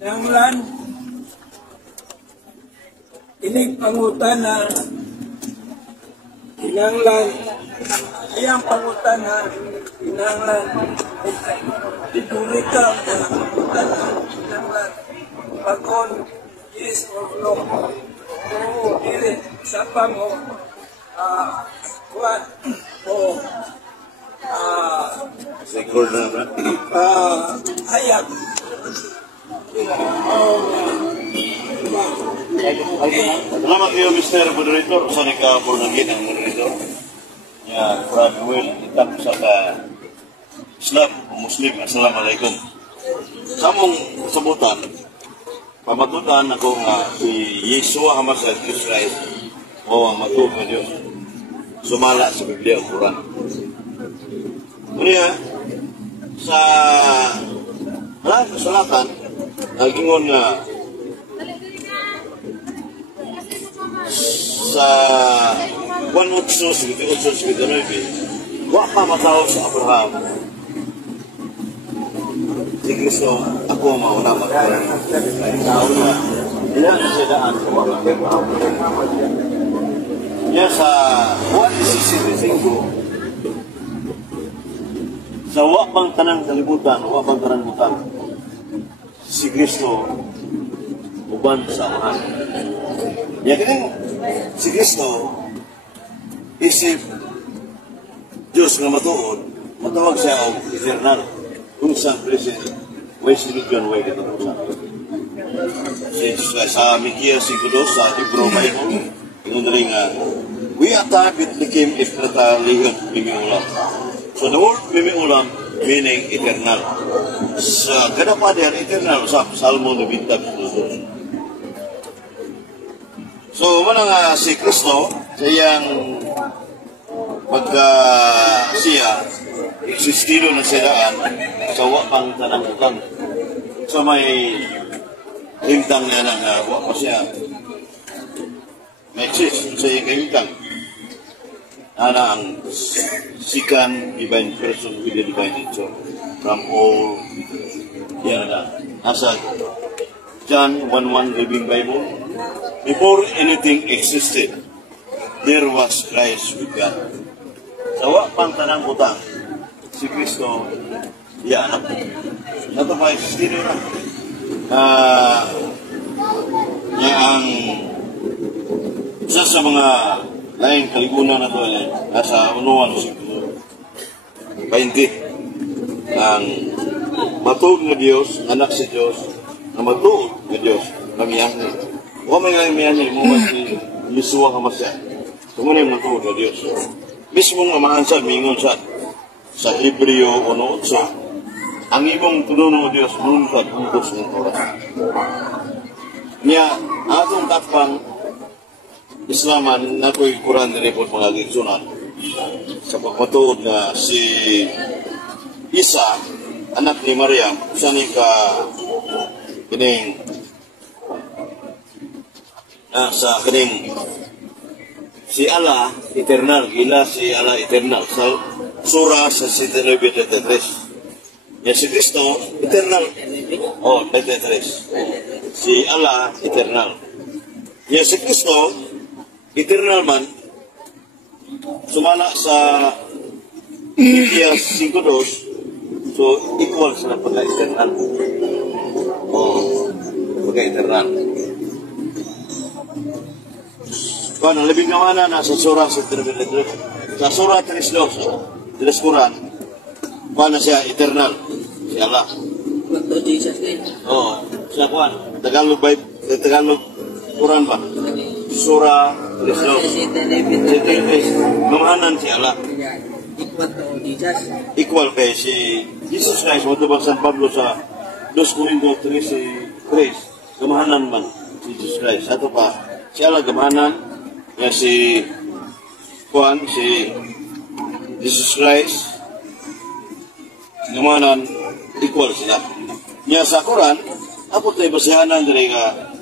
Kinahanglan inig pangutana, kinahanglan iyang pangutana, kinahanglan diduli ka na pangutana, kinahanglan pagkon yes or no, o dili sa pango kuwan o record na ba? hayag. Salamat kayo, Mr. Moderator. Saan ka po naging ang moderator? Ya, Brad Will, itap sa Islam o Muslim. Assalamualaikum. Sa mong sabutan, pamatutan ako nga si Yeshua Hamasad Diyos Christ o ang matulog na Diyos. Sumala sa Biblia o Quran. Kaya, sa kasulatan, nagingon nga sa 1:8-9, wa pa matawag sa Abraham. Si Kristo, ako mauna magkaroon. Tao na, ilan siya daan sa mga Abraham. Kaya sa 1:65, sa wapang tanang kalibutan, wapang tanang butang, si Kristo uban sa amahan. Ya kaya si Kristo isip Diyos nga matuod, matawag siya o eternal. Kung saan present, way sinigyan, way katapusan. Sa Mikias 5:2, sa Hebrew Bible, inundaling nga, we atabit likim if natalihon mimiulam. So the word mimiulam meaning eternal. Sa kenapa dia eternal? Sa Salmo 90:2. So mana nga si Kristo sayang pagka siya existido na sidaan sa wapang tanang utang. So may himtang niya na wa pa siya may exist sa iyang himtang. Ana ang second divine person with the divine nature from all yan na nasa John 1:1 Living Bible. Before anything existed, there was Christ with God. Sawa pang tanang utang, si Kristo, yan, nato pa existido na. Niya ang isa sa mga laing kaligunan na ito, nasa unuan siguro, 20, ang matuog na Diyos, anak si Diyos, na matuog na Diyos, mamiyahni. Huwag may mamiyahni, mo si Yeshua Hamasad. Tumunay matuog na Diyos. Mismong amahan sa mingon sa Hebreo 1:8, ang imong tununo o Diyos, nunod hungkos ng oras. Niya, atong tatpang Islaman na ko'y Quran na po mga gigsunan sa pagmatuod na si Isa, anak ni Maria, saan ka kining sa kining si Allah eternal, gila si Allah eternal sa surah sa 69:33. Ya si Kristo eternal. Oh, 33. Si Allah eternal. Ya si Kristo eternal man sumala sa Mikias 5:2, so equal sila pagka-eternal. Oh, pagka-eternal. Kung ang labing namana nasa surah sa 33. Sa surah 3:2, sa Quran, paano siya eternal? Si Allah. Oh, siya kuan. Tagalog Quran ba? Surah 3:2. Mamahanan si Allah. Equal kay si Jesus Christ. Matubang San Pablo sa 2 Corintios 3:3. Gamahanan man si Jesus Christ. Ato pa, si Allah gamahanan. Ya si Juan, si Jesus Christ, gamahanan, equal sila. Niya sa Quran, apot na ibasihanan dari nga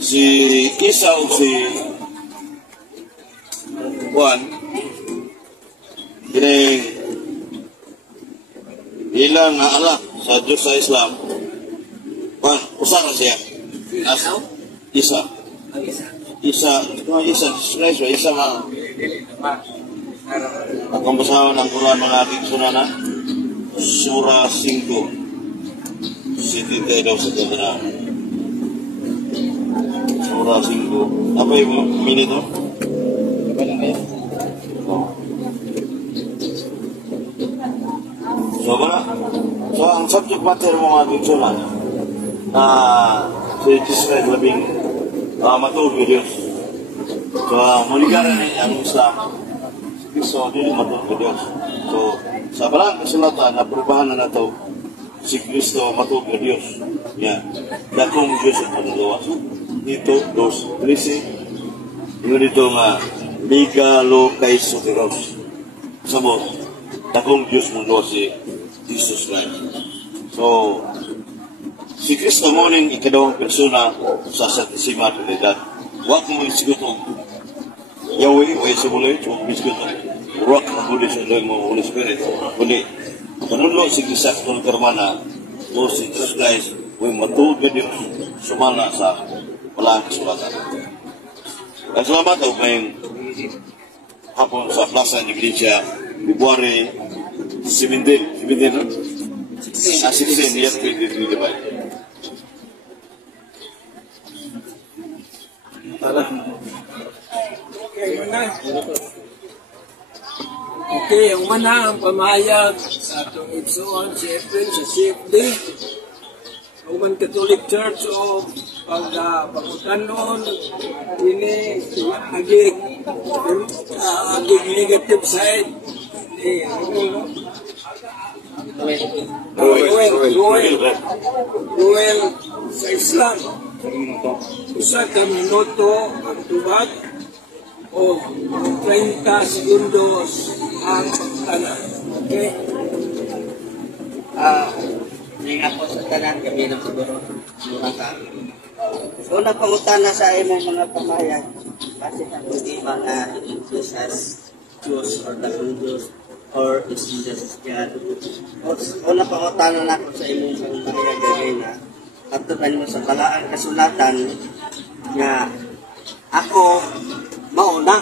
si Isa o si Juan, ilang anak sa Diyos sa Islam, usa na siya. As, isa. Isa, Jesus Christ, isa mga. Akong basahan ng Quran mga aking sunana. Surah 5. Siti tayo daw sa kanila. Surah 5. Apa yung minito? So, wala. So, ang subject matter mo mga aking sunana si Jesus Christ labing matuog ni Diyos. So, muligaran ang Islam. So, hindi matuog ni Diyos. So, sa balang kasulatan, naprobahan na ito si Kristo matuog ni Diyos. Yan. Dakong Diyos ang managawas. Dito, 2:13. Yun dito nga, Ligalo kay Soteros. Sabot, dakong Diyos managawas si Jesus Christ. So, si Kristo mo ning ikadawang persona sa Santisima Trinidad. Huwag mo isiguto. Yahweh o Yesubulay, huwag mo isiguto. Huwag na huli sa Elohim mo, Holy Spirit. Huli. Panulo si Gisak ng Karmana o si Jesus Christ, huwag matuog na Diyos sumala sa walang kasulatan. Ang salamat ako ngayong hapon sa Plaza ng Iglesia, February 17, 16, year 2025. Okay, ang una ang pamayag sa atong igsoon si April sa CFD, Roman Catholic Church o pagpagutanon ini agig negative side ni Ruel sa Islam. Usa ka minuto ang tubag o 30 segundos ang pagtanan. Okay? Nga po sa tanan kami ng siguro mura ka. So napangutana sa imong mga pamayan kasi sa hindi mga Jesus Diyos or dakong Diyos or is Jesus God. O napangutana na ko sa imong mga pamayan gagay na at mo sa balaan kasulatan nga ako mauna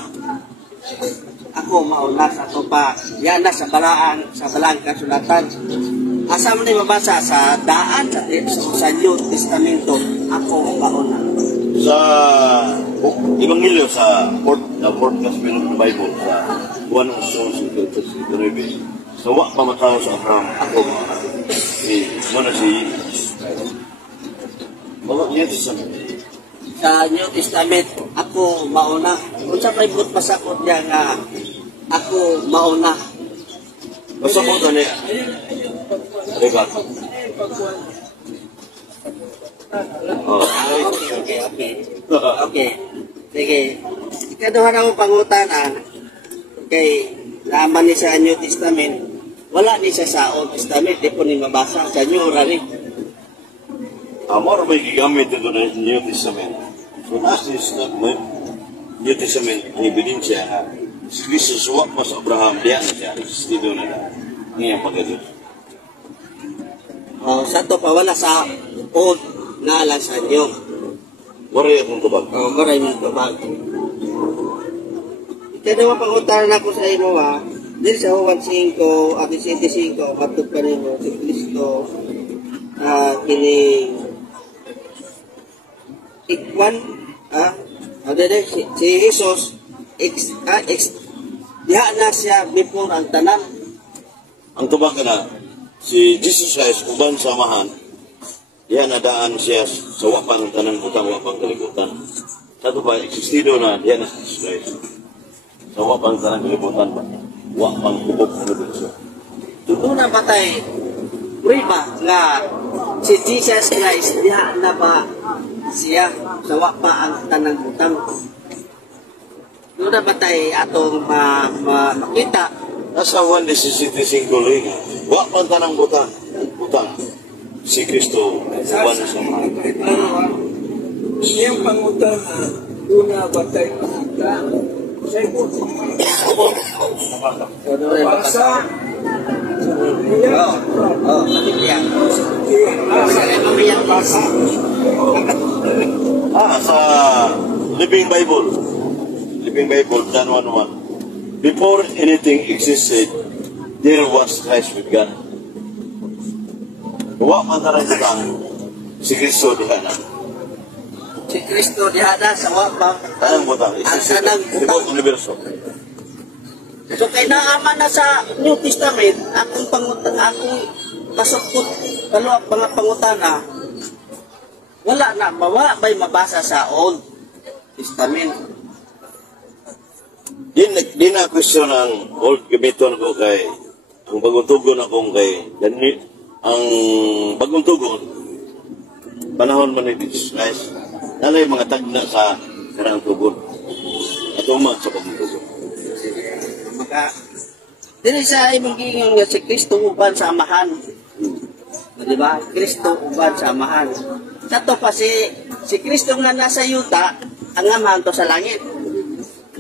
sa ito pa yan na sa balaan kasulatan. Asa mo na mabasa sa daan sa New Testamento, ako mauna. Sa Ebanghelyo sa fourth Gospel of the Bible sa 1:9, sa wa pamatao sa Abraham, ako mauna. Muna si sa New Testament, ako mauna. Kung sa Bible pasakot niya nga, ako mauna. Pasakot na niya. Rega. Okay. Sige. Ikaduha na mo pangutanan. Okay. Naman ni sa New Testament. Wala ni sa Old Testament. Di po ni mabasa. Sa New Rari. Amor may gigamit ito na New Testament. So, nasa New Testament, ang ebidensya na si Kristo suwak pa sa Abraham, diyan na siya, existido na ngayong pagkadiyos. Sa ito pa, wala sa Old na alam sa inyo. Waray akong tubag. Maray mong tubag. Ito naman pangutaran ako sa imo ha. Dili sa Juan 5, at 25, matug pa rin mo, si Kristo, kini ikwan, si Jesus, diha na siya before ang tanan. Ang tubag ka na, si Jesus Christ, uban samahan, yan nadaan siya sa wapan ng tanang butang, wapang kalibutan. Sa ito pa, existido na, yan na si Jesus Christ. Sa wapang tanang kalibutan ba? Wapang kubog na kalibutan. Doon na ba tayo, riba nga si Jesus Christ, diha na ba siya sa wapa ang tanang butang? Doon na ba tayo atong makita? Nasa 1:15 rin, wapang tanang butang. Si Kristo, uban samahan. Iyang pangutana, una ba tayo makita? Sa ito, basa, Biblia. Basa. sa Living Bible, John 1:1. Before anything existed, there was Christ with God. Wa man tanan kita si Kristo diha na. Si Kristo dihada sa wapang Anong butang? ang kanang Ibang universo. So kay naaman na sa New Testament, akong pasukot mga pangutana, wala na, ba'y mabasa sa Old Testament. Di na question ang old gamiton ko kay ang bagong tugon akong kay ang bagong tugon panahon man ni Jesus Christ nanay mga tagna sa karang tugon at umat sa bagong tugon. Maka dili sa imong giingon nga si Kristo uban sa amahan. Di ba? Kristo uban sa amahan. Sato pa si Kristo nga nasa yuta, ang amahan to sa langit.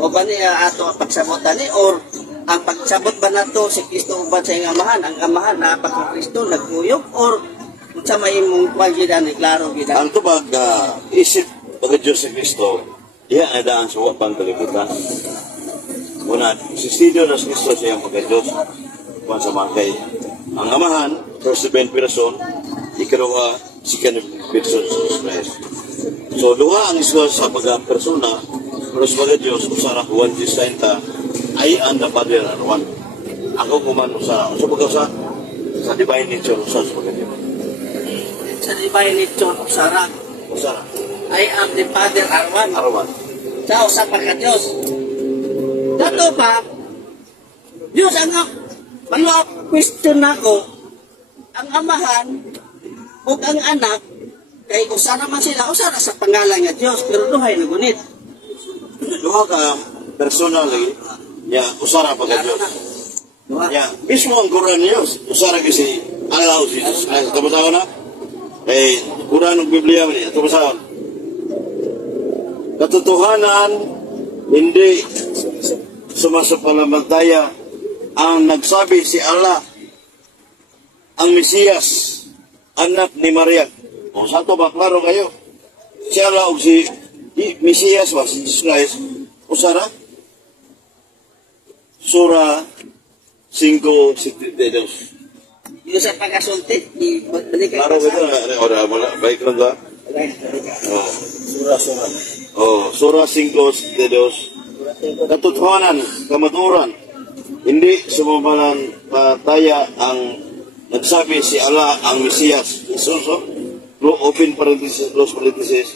O ba niya ato ang pagsabotan ni or ang pagsabot ba nato si Kristo uban sa iyang amahan, ang amahan na pag Kristo nagkuyog or unsa may imong kwalidad ni klaro gid. Ang tubag isip pag Diyos si Kristo iya ay daan sa wapang kalibutan. Una, sistido na si Kristo sa iyang pagka-Diyos kung sa mangkay. Ang amahan, first event person, ikaroha, second person sa Jesus Christ. So, luha ang Isus sa pagka-persona, pero sa pagka-Diyos, usara 1:30, ay ang Father and one. Ako kuman usara. So, pagka sa divine nature, usara sa pagka-Diyos. Sa divine nature usara. Usara. I am the Father Arwan. Arwan. Sa usa pa ka Dios. Dato pa, Diyos ang question nako, ang amahan o ang anak, kay usara man sila, usara sa pangalan nga Diyos, pero duhay na gunit. Luha ka personally, ya usara pagka-Diyos. Ya, mismo ang Quran niyo, usara kasi Allah si Jesus Christ. Tapos na, kay Quran ng Biblia niya, tapos katotohanan, hindi sumasapalamantaya ang nagsabi si Allah, ang Mesiyas, anak ni Maria. O sa ito ba, klaro kayo? Si Allah o si Mesiyas wa, si Jesus Christ, usara? Surah 5:72. Yung sa pagkasulti, ibalik Klaro ito na, ora, baik lang ba? Surah 5:72. Katotohanan, kamaturan, hindi sumamalantaya ang nagsabi si Allah ang Mesiyas. Jesus, open parenthesis, close parenthesis,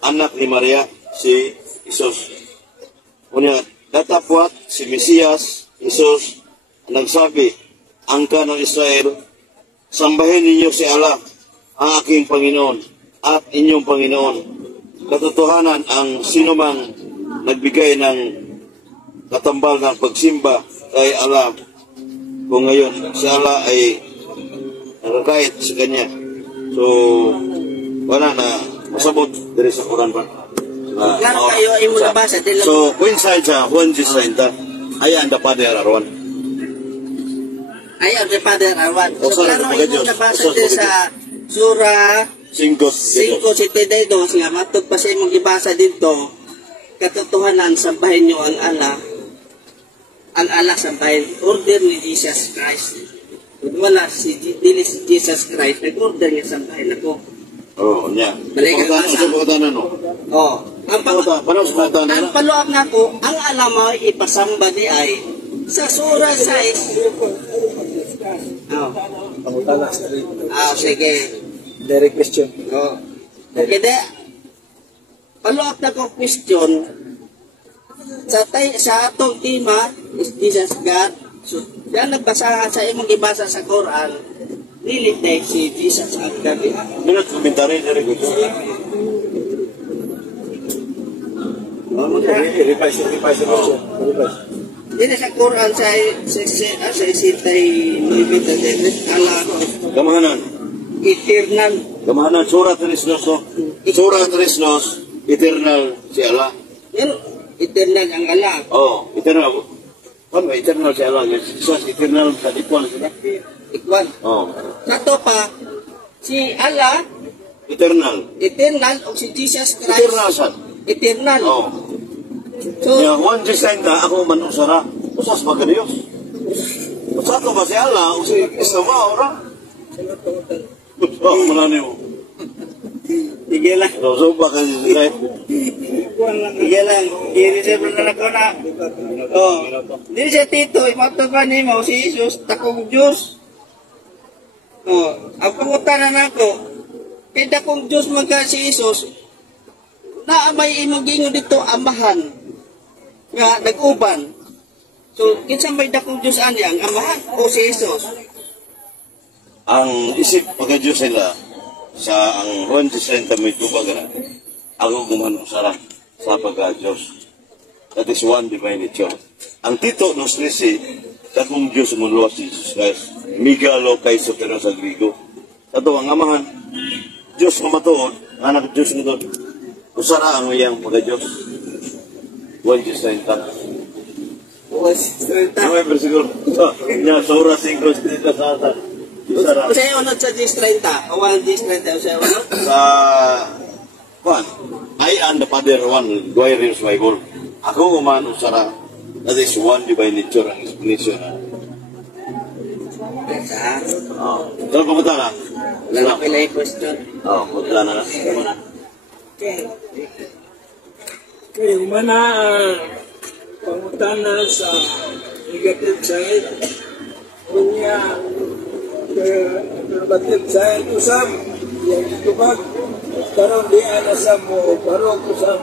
anak ni Maria, si Jesus. Unya, datapwat si Mesiyas, Jesus, nagsabi, ang kanang Israel, sambahin ninyo si Allah, ang aking Panginoon, at inyong Panginoon. Katotohanan, ang sinumang nagbigay ng katambal ng pagsimba kay Allah, kung ngayon si Allah ay nakakait sa kanya. So, wala na masabot dari sa Quran pa. Klaro kayo ay mo nabasa. So, coincide sa Juan 10:30, ay ang Father Arwan. Ay ang Father Arwan. So, klaro ay mo nabasa din sa Surah 5:72 nga matod pa sa imong gibasa dito, katotohanan sambahin nyo ang Allah sambahin, order ni Jesus Christ. Kung wala dili si Jesus Christ, nag-order niya sambahin ako. Niya. Ang paluap na ko, ang alam mo ipasamba di ay sa Surah 6. Pangutana straight. Sige. Direct question. Okay, follow-up na ko question sa atong tema is Jesus God. So, yan nagbasa sa imong gibasa sa Quran, nilitay si Jesus ang gabi. Minat komentary dari ko. Revise question. Dito sa Quran sa isitay Allah Kamahanan. eternal. Kamahanan surah 3 Surah 3 eternal si Allah. Yan, eternal ang Allah. Eternal. Ano eternal si Allah? Jesus eternal sa equal sila. Equal. Sato pa, si Allah, Eternal. Eternal o si Jesus Christ. Eternal sad. Eternal. Oh. So, Ya, Juan 60, ako man usara. Usas ba ka Diyos? Usas ko ba si Allah? O si Kristo ba? Ora? Usas mo na niyo. sige lang. So ba ka si Christ? Sige lang. I-reserve na ako na. Oh. Di siya tito, imatagan niyo mo si Jesus, takong Diyos. Oh. Ang pangutanan ako, kaya dakong Diyos magka si Jesus, na may imagingo dito amahan nga nag-uban. So, kinsa may dakong Diyos ani ang amahan o si Jesus? Ang isip pagka-Diyos sila sa ang Juan 60 may tubag na ako gumanong sarap sa pagka-Diyos. That is one divine nature. Ang tito ng stresi, dakong Diyos muluwas si Jesus Christ. Migalo kay Sotero sa Grigo. Ito ang amahan. Diyos kumatuon, anak Diyos kumatuon. Usara ang iyang pagka-Diyos. Juan 60. Ano yung versikulo? Nya, sura 5, 30 sa atas. Usara. Usay unod sa 10:30. Awan 10:30 usay unod. Sa Juan, I am the Father one, Guayrius Bible. Ako uman usara. That is one divine nature ang explanation na. Ito pumunta na. Wala ko ilay question. Pumunta na. Okay, umana pangutana sa negative side. Kunya negative side usab yang ditubag. Karon di ana sa mo baro ko sa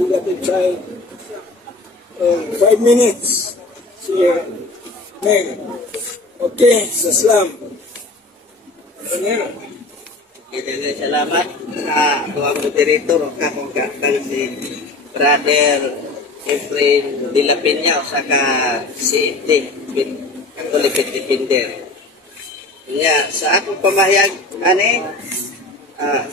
negative side. 5 minutes. Sige. Meg. Okay, sa Islam. Kita salamat sa tuwang moderator o kakong si Brother Efrain de la Peña o saka si Catholic Defender. Nya sa akong pamahayag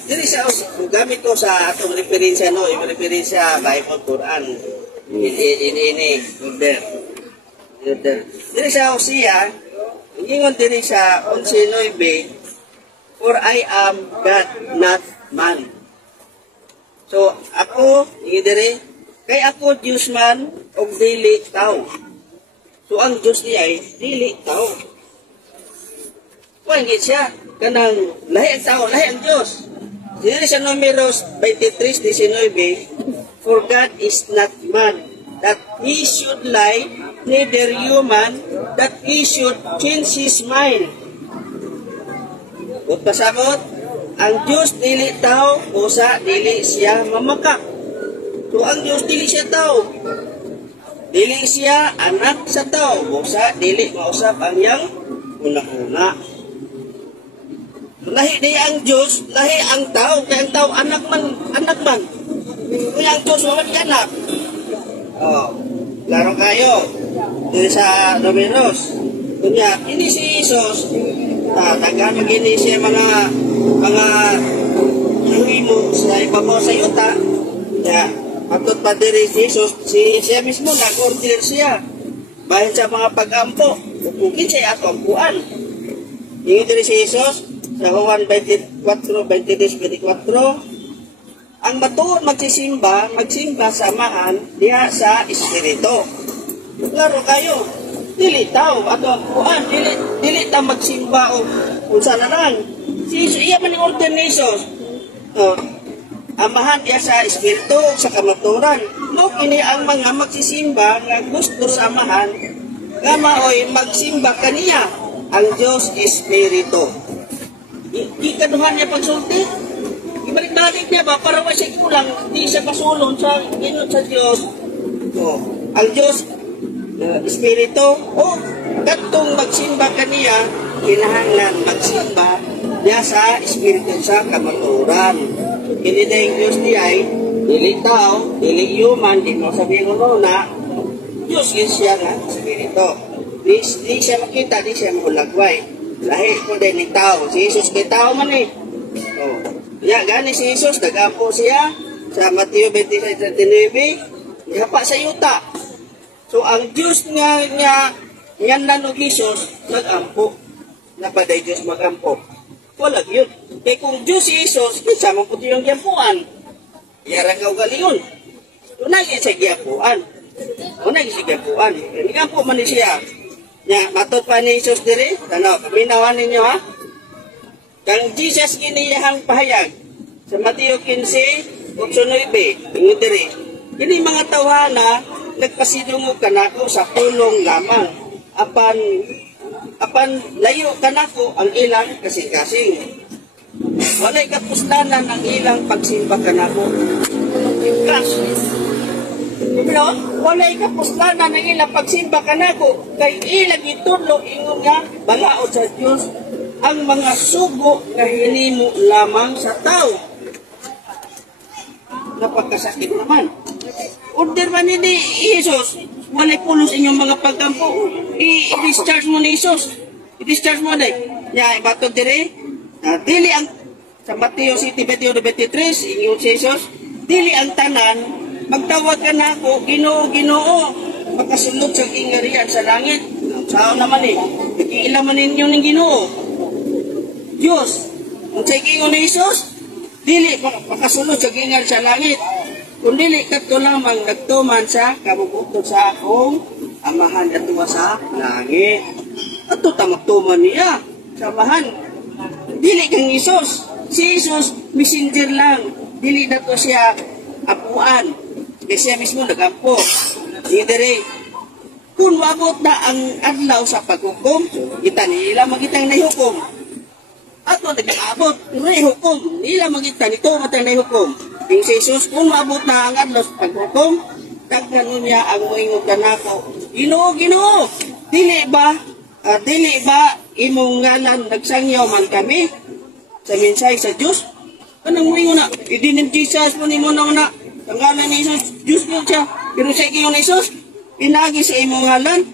dili sa gamit ko sa atong referensya no, yung referensya Bible Quran. Ini order. Dili sa Hosea, ingon diri sa 11:9, for I am God, not man. So, ako, diri, kay ako Diyos man, o dili tao. So, ang Diyos niya ay dili tao. Kung hindi siya, kanang lahi ang tao, lahi ang Diyos. Diri sa Numeros 23:19, for God is not man, that he should lie, neither human, that he should change his mind. Kung pasabot, ang Diyos dili tao, usa dili siya mamakak. So ang Diyos dili siya tao. Dili siya anak sa tao, usa dili mausap ang yang una-una. Lahi di ang Diyos, lahi ang tao, kaya ang tao anak man. Kaya ang Diyos walang anak. Oh, klaro kayo. Dili sa Numeros. Kunya, ini si Jesus, tagano gini siya mga mo sa ibabaw sa yuta. Ya, patut pa diri si Jesus, siya mismo nag-order siya. Bahin sa mga pag-ampo, upukin siya ato ampuan. Yung diri si Jesus, sa Juan 23:24, ang matuon magsimba samahan diha sa Espiritu. Klaro kayo, dili tao ato ampuan, dili ta magsimba o unsa na lang. Iya man yung order ni Jesus. Amahan diya sa Espiritu, sa kamaturan. No, kini ang mga magsisimba nga gusto samahan nga maoy magsimba kaniya. Ang Diyos Espiritu. Ikaduhan niya pagsulti. Ibalik-balik niya ba para wala siya kulang, di siya pasulong sa ginod sa Diyos. Ang Diyos Espiritu, katong magsimba kaniya, kinahanglan magsimba niya sa Espiritu sa kamaturan. Hindi na yung Diyos niya ay dili tao, dili human, di mo sabihin ko na Diyos yun siya nga Espiritu. Di siya makita, di siya mahulagway. Lahi ko din ni tao. Si Jesus kay tao man eh. Gani si Jesus, nag-ampo siya sa Mateo 26:39, ihapa sa yuta. So ang Diyos nga nyanan og Jesus, nag-ampo. Napaday Diyos mag-ampo. Wala yun. Kaya kung Diyos si Jesus, kasama po yung giyapuan. Yarang galingon. Unang isa giyapuan. Unang isa giyapuan. Hindi po man siya. Nya, matot pa ni Jesus diri. Ano, minawan ninyo ha? Kang Jesus kiniyahang pahayag. Sa Mateo 15, 8-9, ingon diri. Kini mga tawhana, nagpasidungog kanako sa pulong lamang. Apan layo kanako ang ilang kasing-kasing. Walay kapuslanan ang ilang pagsimba kanako. Pero walay kapuslanan ang ilang pagsimba kanako kay ilang itudlo ingon nga balaod sa Dios ang mga sugo na hinimo lamang sa tao. Napagkasakit naman. Order man ni Jesus, walay pulos inyong mga pagkampo. I-discharge mo ni Jesus. I-discharge mo na. Nya, ibatod dire. Dili ang, sa Mateo City, Mateo 23, ingon si Jesus, dili ang tanan, magtawag ka na ako, Ginoo, makasunod sa ingarian sa langit. Sao naman nakiilaman ninyo ng Ginoo. Diyos, kung sa ikingon ni Jesus, dili makasunod sa ingarian sa langit. Kung dili kato lamang nagtuman sa kabubuton sa akong amahan atuwa sa langit. Ato tamagtuman niya sa amahan. Dili kang Isus. Si Isus, messenger lang. Dili na to siya apuan. Kasi siya mismo nagampo. Dili kung wabot na ang adlaw sa paghukom, kita nila magitang nahihukom. Ato nag-aabot, nahihukom. Nila magita nito matang nahihukom. Yung si Jesus, kung maabot na ang adlaw sa paghukom, tagnan niya ang moingon kanako. Ginoo, dili ba imong ngalan nagsangyaw man kami sa mensahe sa Dios? Kanang moingon na, idinim Jesus mo nimo na ang ngalan ni Jesus, Dios mo siya. Pero sa ikingon ni Jesus, pinagi sa imong ngalan,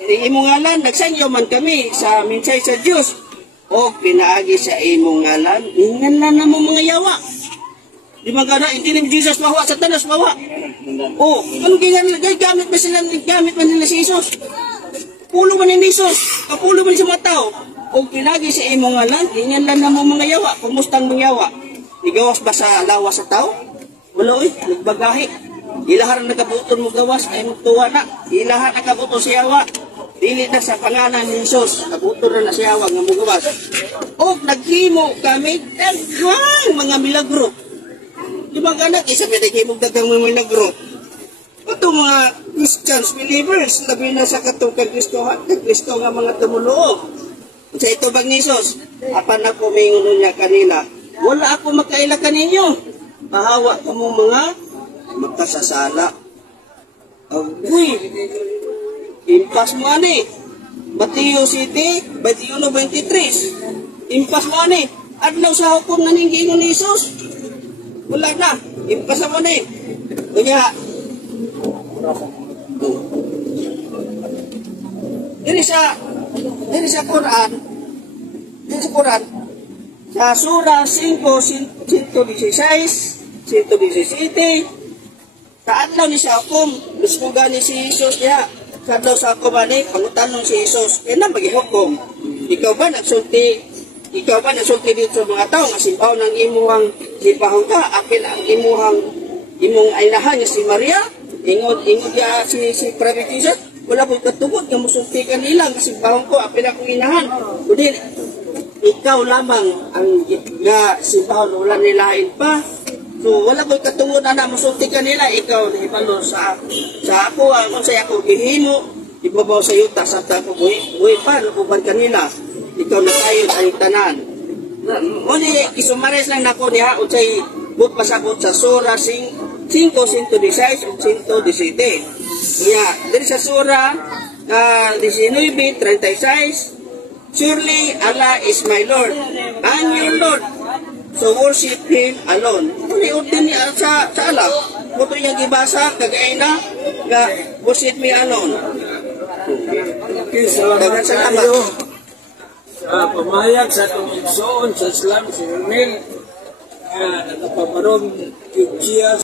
imong ngalan nagsangyaw man kami sa mensahe sa Dios. O pinaagi sa imong ngalan, ingnan na mo mga yawa. Di ba gana, hindi ni Jesus mawa, Satanas mawa. O, anong gamit man nila si Jesus? Pulo man ni Jesus, kapulo man sa mga tao. O pinagi sa imong ngalan, ingnan na mo mga yawa. Kumustang mga yawa? Igawas ba sa lawas sa tao? Wala nagbagahi. Ilahan nagabuton mo gawas, ay magtuwa na. Ilahan nagabuton si yawa. Dili na sa pangalan ni Jesus, nabuton na si yawa nga mo gawas. O naghimo kami, daghang mga milagro. Di ba anak, isa pinagimog dagang mga milagro. Ito mga Christians, believers, labi na sa katungkang Kristo nga mga tumuloo. Sa ito bang Jesus, apan ako may niya kanila, wala ako makaila kaninyo. Mahawa ko mong mga magkasasala. Uy, impas mo ani. Mateo City, 21:23. Impas mo ani. Adlaw sa hukom na ningingon ni Jesus. Wala na. Impas mo ani. Kaya, diri sa Quran, sa Surah 5, 116, 117, sa adlaw ni sa hukom, gusto gani si Jesus niya. Sa adlaw sa hukom ani, pangutanong si Jesus, kaya na maghihukom. Ikaw ba nagsulti dito sa mga tao nga simbaw ng imuhang sipahong ka, apil ang imong aynahan niya si Maria, ingon niya si Prophet Jesus, wala po katugod nga musulti ka nila nga simpahong ko, apil akong inahan. Kundi, ikaw lamang ang nga simpahon, wala nilain pa. So, wala po katungod na musulti ka nila, ikaw nahipalo sa ako, kung sa ako gihimo, ibabaw sa yuta, sa tako, buhay pa, nakuban ka nila. Ikaw na tayo ang tanan. Muni, isumares lang nako niya, unsay but pasabot sa Surah 5, 116 o 117. Yeah, dari sa Surah 19:36, surely Allah is my Lord and your Lord, so worship Him alone. Muni, order niya sa Allah. Buto niya gibasa, kagay na, worship me alone. Salamat. Sa pamayag sa tuminsoon sa Islam, si Romel, nakapabarong